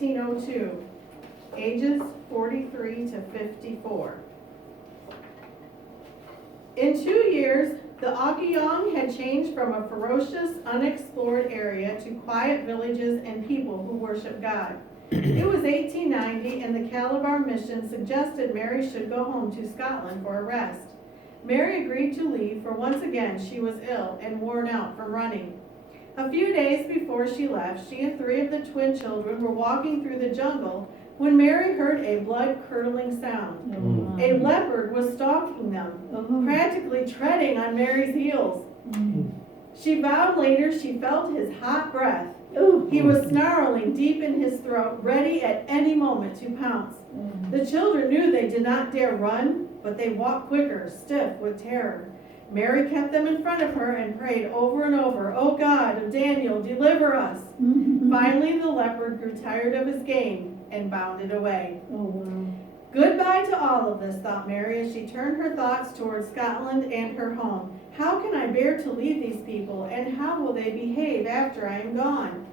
1902, ages 43 to 54. In 2 years, the Ogyong had changed from a ferocious, unexplored area to quiet villages and people who worship God. It was 1890, and the Calabar mission suggested Mary should go home to Scotland for a rest. Mary agreed to leave, for once again she was ill and worn out from running. A few days before she left, she and 3 of the twin children were walking through the jungle when Mary heard a blood-curdling sound. A leopard was stalking them, practically treading on Mary's heels. She vowed later she felt his hot breath. He was snarling deep in his throat, ready at any moment to pounce. The children knew they did not dare run, but they walked quicker, stiff with terror. Mary kept them in front of her and prayed over and over, "O God of Daniel, deliver us." Finally, the leopard grew tired of his game and bounded away. Goodbye to all of this, thought Mary as she turned her thoughts towards Scotland and her home. How can I bear to leave these people, and how will they behave after I am gone?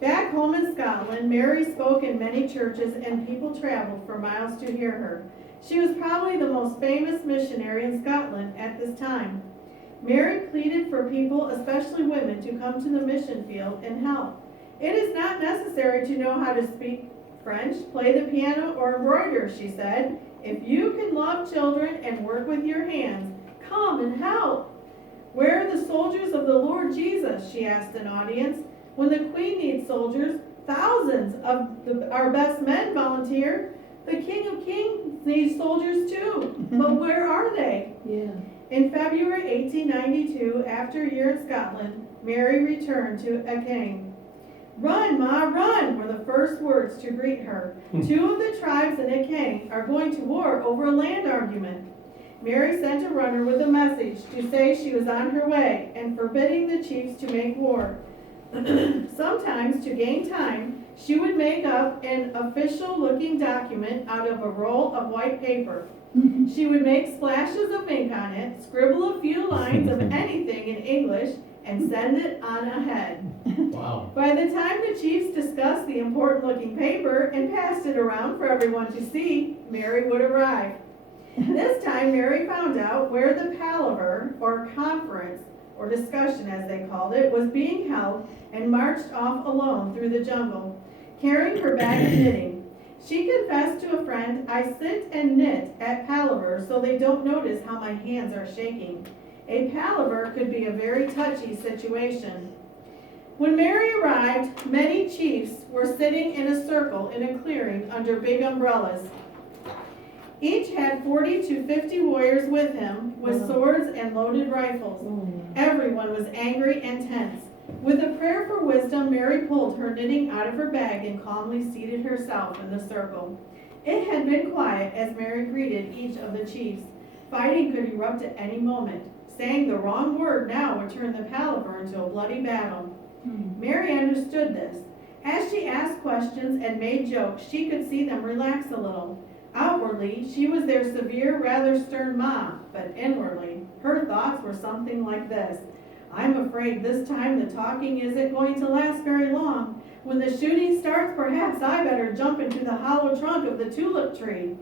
Back home in Scotland, Mary spoke in many churches, and people traveled for miles to hear her. She was probably the most famous missionary in Scotland at this time. Mary pleaded for people, especially women, to come to the mission field and help. It is not necessary to know how to speak French, play the piano, or embroider, she said. If you can love children and work with your hands, come and help. Where are the soldiers of the Lord Jesus? She asked an audience. When the Queen needs soldiers, thousands of our best men volunteer. The King of Kings needs soldiers too, but where are they? In February 1892, after a year in Scotland, Mary returned to Akane. "Run, Ma, run," were the first words to greet her. 2 of the tribes in Akane are going to war over a land argument. Mary sent a runner with a message to say she was on her way and forbidding the chiefs to make war. Sometimes, to gain time, she would make up an official-looking document out of a roll of white paper. She would make splashes of ink on it, scribble a few lines of anything in English, and send it on ahead. Wow. By the time the chiefs discussed the important-looking paper and passed it around for everyone to see, Mary would arrive. This time, Mary found out where the palaver, or conference, or discussion as they called it, was being held and marched off alone through the jungle, carrying her bag of knitting. She confessed to a friend, "I sit and knit at palaver so they don't notice how my hands are shaking." A palaver could be a very touchy situation. When Mary arrived, many chiefs were sitting in a circle in a clearing under big umbrellas. Each had 40 to 50 warriors with him, with swords and loaded rifles. Everyone was angry and tense. With a prayer for wisdom, Mary pulled her knitting out of her bag and calmly seated herself in the circle. It had been quiet as Mary greeted each of the chiefs. Fighting could erupt at any moment. Saying the wrong word now would turn the palaver into a bloody battle. Mary understood this. As she asked questions and made jokes, she could see them relax a little. Outwardly, she was their severe, rather stern Ma, but inwardly, her thoughts were something like this. "I'm afraid this time the talking isn't going to last very long. When the shooting starts, perhaps I better jump into the hollow trunk of the tulip tree."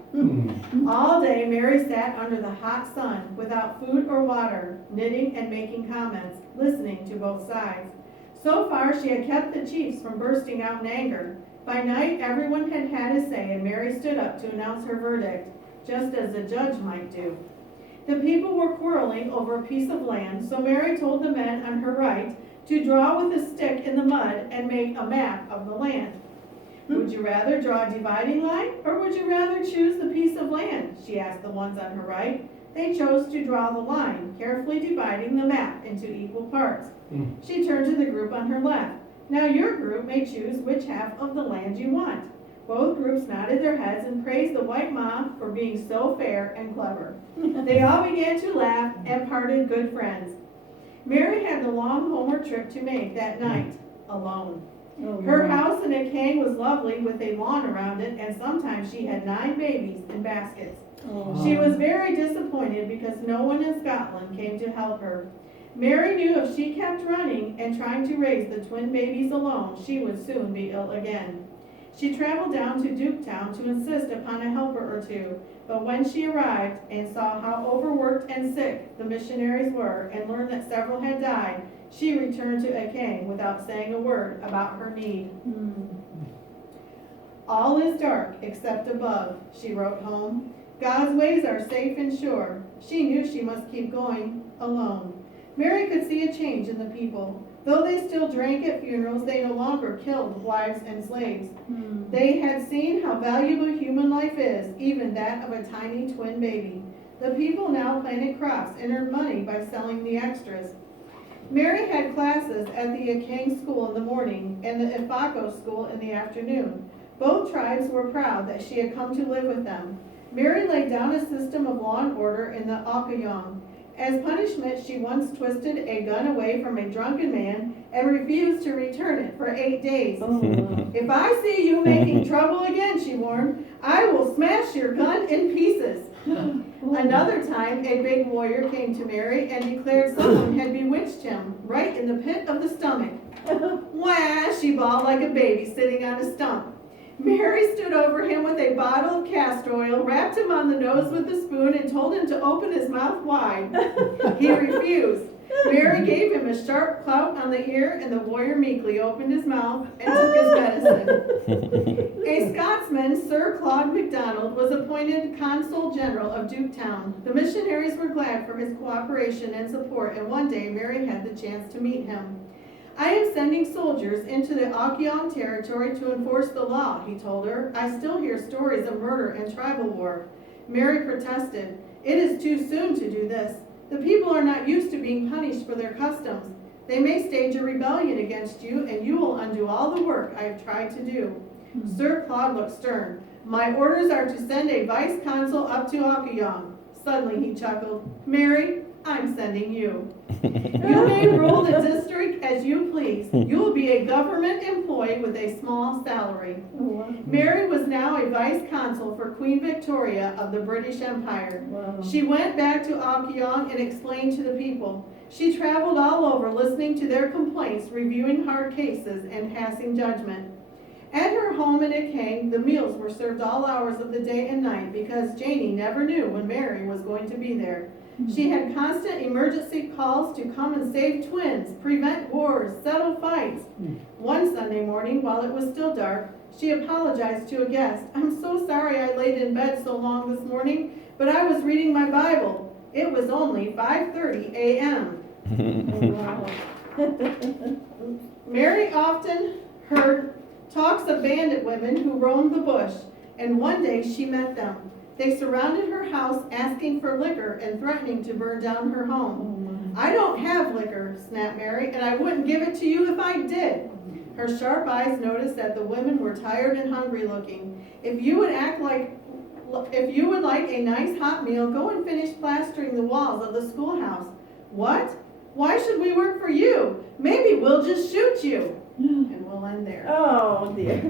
All day, Mary sat under the hot sun, without food or water, knitting and making comments, listening to both sides. So far, she had kept the chiefs from bursting out in anger. By night, everyone had had a say, and Mary stood up to announce her verdict, just as a judge might do. The people were quarreling over a piece of land, so Mary told the men on her right to draw with a stick in the mud and make a map of the land. "Would you rather draw a dividing line, or would you rather choose the piece of land?" she asked the ones on her right. They chose to draw the line, carefully dividing the map into equal parts. She turned to the group on her left. "Now your group may choose which half of the land you want." Both groups nodded their heads and praised the white Ma for being so fair and clever. They all began to laugh and parted good friends. Mary had the long homeward trip to make that night, alone. Her house in Akane was lovely with a lawn around it, and sometimes she had 9 babies in baskets. She was very disappointed because no one in Scotland came to help her. Mary knew if she kept running and trying to raise the twin babies alone, she would soon be ill again. She traveled down to Duketown to insist upon a helper or two, but when she arrived and saw how overworked and sick the missionaries were and learned that several had died, she returned to Akang without saying a word about her need. All is dark except above, she wrote home. God's ways are safe and sure. She knew she must keep going alone. Mary could see a change in the people. Though they still drank at funerals, they no longer killed wives and slaves. They had seen how valuable human life is, even that of a tiny twin baby. The people now planted crops and earned money by selling the extras. Mary had classes at the Akang school in the morning and the Ifako school in the afternoon. Both tribes were proud that she had come to live with them. Mary laid down a system of law and order in the Akayong. As punishment, she once twisted a gun away from a drunken man and refused to return it for 8 days. If I see you making trouble again, she warned, I will smash your gun in pieces. Another time, a big warrior came to Mary and declared someone had bewitched him right in the pit of the stomach. Wah, she bawled like a baby sitting on a stump. Mary stood over him with a bottle of castor oil, rapped him on the nose with a spoon, and told him to open his mouth wide. He refused. Mary gave him a sharp clout on the ear, and the warrior meekly opened his mouth and took his medicine. A Scotsman, Sir Claude MacDonald, was appointed Consul General of Duketown. The missionaries were glad for his cooperation and support, and one day Mary had the chance to meet him. I am sending soldiers into the Akayong territory to enforce the law, he told her. I still hear stories of murder and tribal war. Mary protested. It is too soon to do this. The people are not used to being punished for their customs. They may stage a rebellion against you, and you will undo all the work I have tried to do. Sir Claude looked stern. My orders are to send a vice consul up to Akayong. Suddenly he chuckled. Mary, I'm sending you. You may rule the district as you please. You will be a government employee with a small salary. Mary was now a vice consul for Queen Victoria of the British Empire. She went back to Akayong and explained to the people. She traveled all over listening to their complaints, reviewing hard cases, and passing judgment. At her home in Akang, the meals were served all hours of the day and night because Janie never knew when Mary was going to be there. She had constant emergency calls to come and save twins, prevent wars, settle fights. One Sunday morning, while it was still dark, she apologized to a guest. I'm so sorry I laid in bed so long this morning, but I was reading my Bible. It was only 5:30 a.m. Mary often heard talks of bandit women who roamed the bush, and one day she met them. They surrounded her house asking for liquor and threatening to burn down her home. I don't have liquor, snapped Mary, and I wouldn't give it to you if I did. Her sharp eyes noticed that the women were tired and hungry looking. If you would like a nice hot meal, go and finish plastering the walls of the schoolhouse. What? Why should we work for you? Maybe we'll just shoot you. And we'll end there. Oh dear.